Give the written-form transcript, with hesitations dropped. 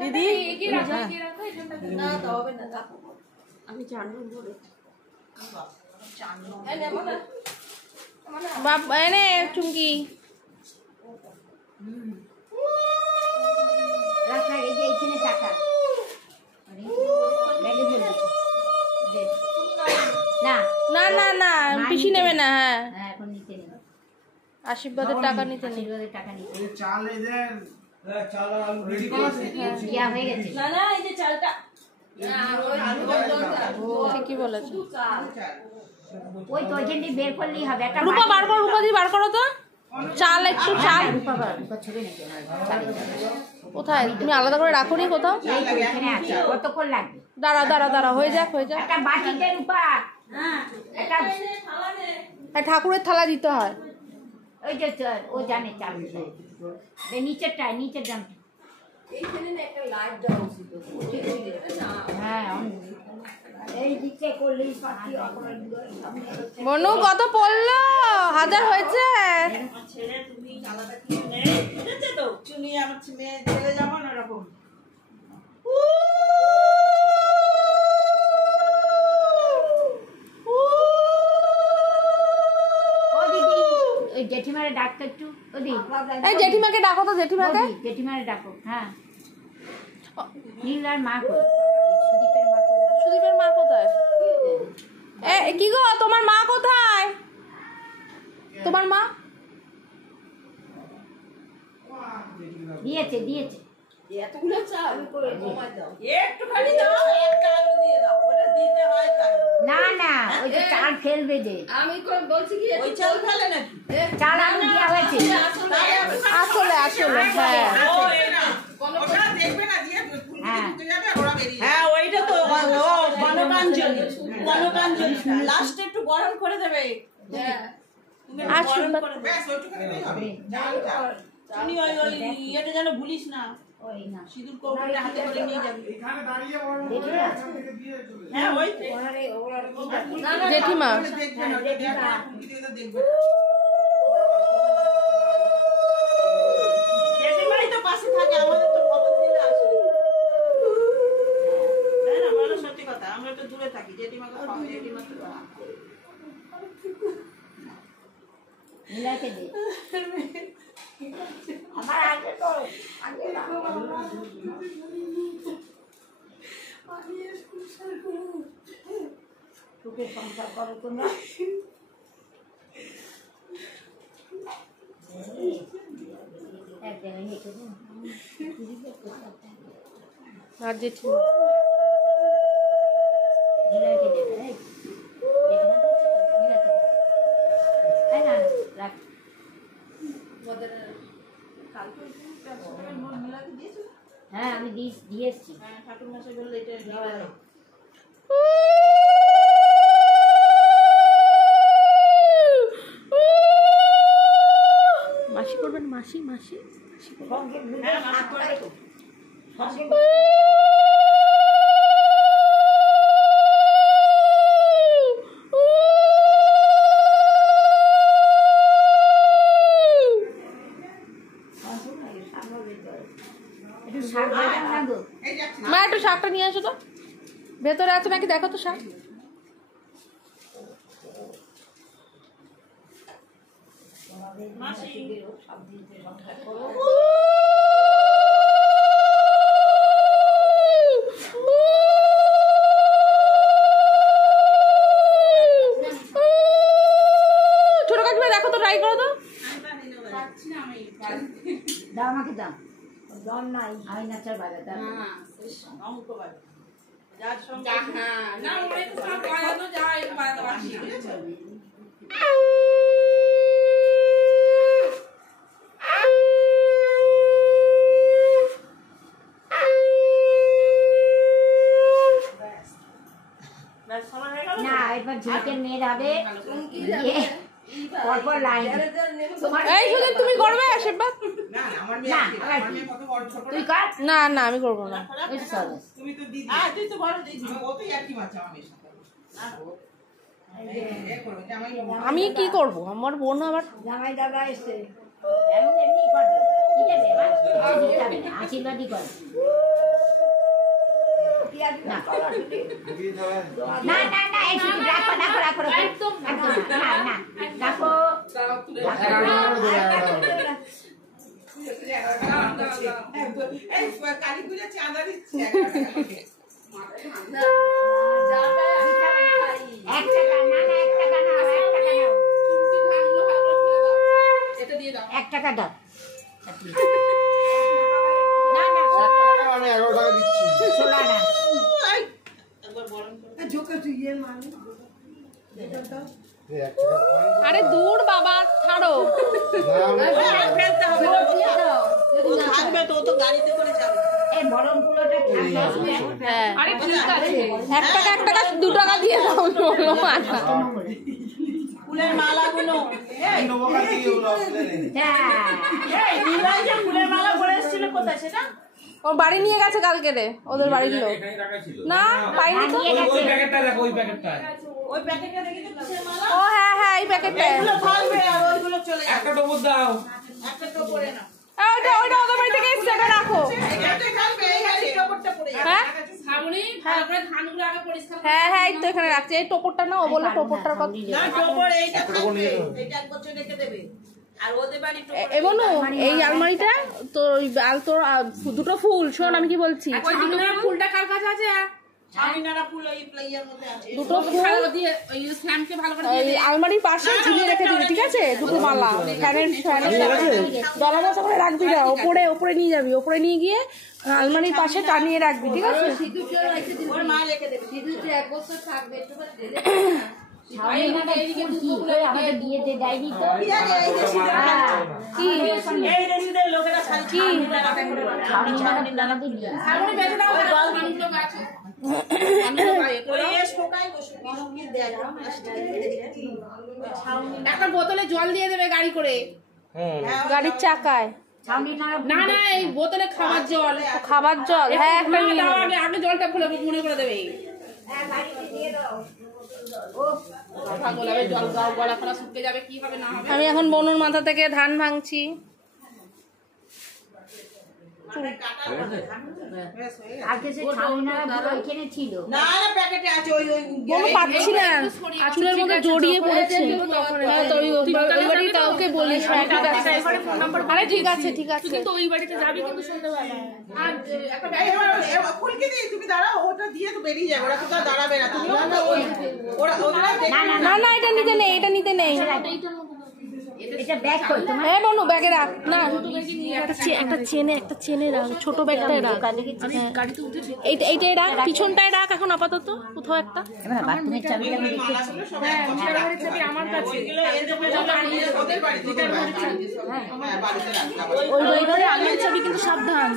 দিদি আমি 4 নম্বরে বাবা এনে চুমকি রাখা এই যে এখানে টাকা ব্যাগে ফেলেছি না না না না পিসি নেবে না। হ্যাঁ হ্যাঁ এখন নিতে নেই আশীর্বাদের টাকা নিতে নেই। আশীর্বাদের টাকা নিতে এই চাল এই দেন চাল আর আলু রেডি করে ইয়া হয়ে গেছে না না এই যে চালটা ঠিকই বলেছো। ওই তো ওইখান দিয়ে বের করলেই হবে একটা রূপা বার করো, রূপা দি বার করো তো চাল একটু চাল। রূপা ছবি নাকি চালের কোথায় তুমি আলাদা করে রাখো নি কোথাও? এই তো এখানে আছে কতক্ষণ লাগবে দাঁড়া দাঁড়া দাঁড়া হয়ে যাক হয়ে যাক। একটা বাটিতে রূপা একটা ঠাকুরের থালা দিতে হয়। ওই যে ও জানে চাল নিচের দাম হ্যাঁ এই দিকে করলেই পাখি মনু কত পড়লো? 1000 হয়েছে। ছেলে তুমি আলাদা কিছু নেই বুঝেছো তো চুনি আমার মেয়ে ছেলে যেমন এরকম ওই জেঠিমারে ডাকতো একটু ওদি এই জেঠিমাকে ডাকো তো জেঠিমাকে। জেঠিমারে ডাকো হ্যাঁ নীলার মা কই সুদীপের মা কই সুদীপের মা কোথায়? এ কি গো তোমার মা কোথায়? তোমার মা দিয়েছে এতগুলো চাল করে কমাই দাও একটুখানি দাও একটা আলু দিয়ে দাও ওটা দিতে হয় তাই না ওই যে চাল ফেলবে যে আমি কোন বলছি কি ওই চাল ফেলে নাকি চাল আলু দেওয়া হয়েছে আসলে হ্যাঁ ওটা দেখবে না দিয়ে হ্যাঁ ঢুকে যাবে ওরা বেরিয়ে হ্যাঁ ওইটা তো বনকাঞ্জলি লাস্টে একটু গরম করে দেবে হ্যাঁ তুমি গরম করে দেবে ব্যাস ওইটুকুনি হবে তুমি ওই এটা যেন ভুলিস না ওই না সিঁদুর কৌটোটা হাতে করে নিয়ে যাবি এখানে দাঁড়িয়ে বড় এখান থেকে দিয়ে চলে হ্যাঁ ওই জেঠিমা দেখবে না দেখবে জেঠিমাই তো পাশে থাকে আমাদের তো খবর দিলে আসে তাই না বলো সত্যি কথা আমরা তো দূরে থাকি জেঠিমাকে খাওয়া জেঠিমা তো মিলাকে দে আমার আগে তো আগে না তোকে সংসার করো তোমরা এক জায়গায় হেঁটে দিন আর জেঠিমা মিলাকে দে রাখ হ্যাঁ আমি দিয়ে এসছি ঠাকুর মশাই বললে এটা মাসি করবেন মাসি মাসি মা একটু শাকটা নিয়ে আসো তো ভেতরে আছে নাকি দেখো তো শাক। ছোট কাকিমা দেখো তো ট্রাই করো তো। দাও আমাকে দাও দম নাই আমি নাচার বাজার দাও অঙ্ক বাজে যার সঙ্গে না ওরে তো সব বাজানো যায় বাজানো আসি না এবার ঝুঁকে মেয়ের হবে পরপর লাইন এই সুদীপ তুমি করবে আশীর্বাদ? না আমার মেয়ে কত বড় ছোট তুই কর না না আমি করবো না। তুমি তো দিদি হ্যাঁ তুই তো বড় দিদি ও তো একই বাচ্চা আমার মেয়ের সাথে আমি কি করব আমার বোন আবার জামাই দাদা এসে এমন এমনি করবে কি যাবে এবার আশীর্বাদই করবে না না না না এই শুধু রাখো একদম না না রাখো কালী পূজা চাঁদা দিচ্ছে এক টাকা না না এক টাকা না এটা দিয়ে দাও। 1 টাকা দাও না না আমি 11 টাকা দিচ্ছি। 16 না একবার বরণ করে এই 1 টাকা আরে দূর বাবা ছাড়ো। আর ফেলতে হবে না ও থাকবে তো ও তো গাড়িতে করে যাবে এই বরণ পুরোটা থাকবে হ্যাঁ আরে ঠিক আছে। 1 টাকা 2 টাকা দিয়ে দাও বলো মানা। ফুলের মালাগুলো এই নবকা দিয়ে ওরা ফেলে দেয়। হ্যাঁ এই নিলয় যে ফুলের মালা পরে এসেছিল কোথায় সেটা ও বাড়ি নিয়ে গেছে কালকে রে ওদের বাড়ির লোক। না পাইনি তো। ওই প্যাকেটটা দেখো ওই প্যাকেটটা। ওই প্যাকেটটা দেখি তো ফুলের মালা ও হ্যাঁ হ্যাঁ এই প্যাকেটটা। এগুলো থাকবে আর ওইগুলো চলে যাবে একটা টবুর দাও। একটা তো পরে না ওইটা ওদের বাড়ি থেকে এসে এটা রাখো। এটা থাকবে এই গাড়ির কাপড়টা পরে যাবে হ্যাঁ শ্রাবণী ভালো করে ধানগুলো আগে পরিষ্কার করে হ্যাঁ হ্যাঁ এই তো এখানে রাখছি। এই টোপরটা না ও বললো টোপরটার কথা। না টোপর এইটা থাকবে এটা এক বছর রেখে দেবে আর ওদের বাড়ি টোপর এবনু এই আলমারিটা তো তোর দুটো ফুল শোন আমি কি বলছি। ওই দুটো ফুলটা কার কাছে আছে? স্বামীনারা ফুল ওই প্লেয়ার মধ্যে আছে দুটো ফুল ভালো দিয়ে ওই স্ল্যামকে ভালো করে দিয়ে এই আলমারির পাশে ঝুলিয়ে রেখে দিবি ঠিক আছে। দুটো মালা ফ্যানের দলা মশা করে রাখবি না। ওপরে নিয়ে যাবি। ওপরে নিয়ে গিয়ে আলমারির পাশে টানিয়ে রাখবি ঠিক আছে। ওর মা রেখে দেবে আমাদের বিয়েতে দেয়নি তো কি এই রেসিদের লোকেরা শাড়ি কি আমাদের বিয়ে শ্রাবণী বেঁচে দাও ধানগুলো আছে। ওই এস পোকাই বসে কি দেয় একটা বোতলে জল দিয়ে দেবে গাড়ি করে। গাড়ির চাকায় না না এই বোতলে খাবার জল। খাবার জল হ্যাঁ একটা না, নিয়ে দাও নেবো। আগে জলটা খুলে মনে করে দেবে। কথা বলাবে জল গাও গলা ফলা শুকিয়ে যাবে কি হবে না হবে। আমি এখন বনুর মাথা থেকে ধান ভাঙছি। আজকে সে ছাউনিনারা পুরো এখানে ছিল না না প্যাকেটে আছে ওই ওই বনু পাচ্ছি না চুলের মধ্যে জড়িয়ে পড়েছে। হ্যাঁ তো ওই বাড়ি কাউকে বলিস না ঠিক আছে। আরে ঠিক আছে ঠিক আছে। কিন্তু ওই বাড়িতে যাবি কিন্তু সন্ধ্যাবেলা। আর একটা ফুলকে দিয়ে তুমি দাঁড়াও ওটা দিয়ে তো বেরিয়ে যাবে ওরা কোথাও দাঁড়াবে না তুমি ওরা না না এটা নিতে নেই এটা নিতে নেই। এটা ব্যাগ কই তোমার হ্যাঁ বনু ব্যাগে রাখ না একটা চেনে রাখ ছোট ব্যাগটায় রাখ। এইটাই রাখ পিছনটায় রাখ এখন আপাতত কোথাও একটা। এবার বাথরুমের চাবিটা আমি রেখেছি আমার কাছে ওই ঘরে আলমারির চাবি কিন্তু সাবধান।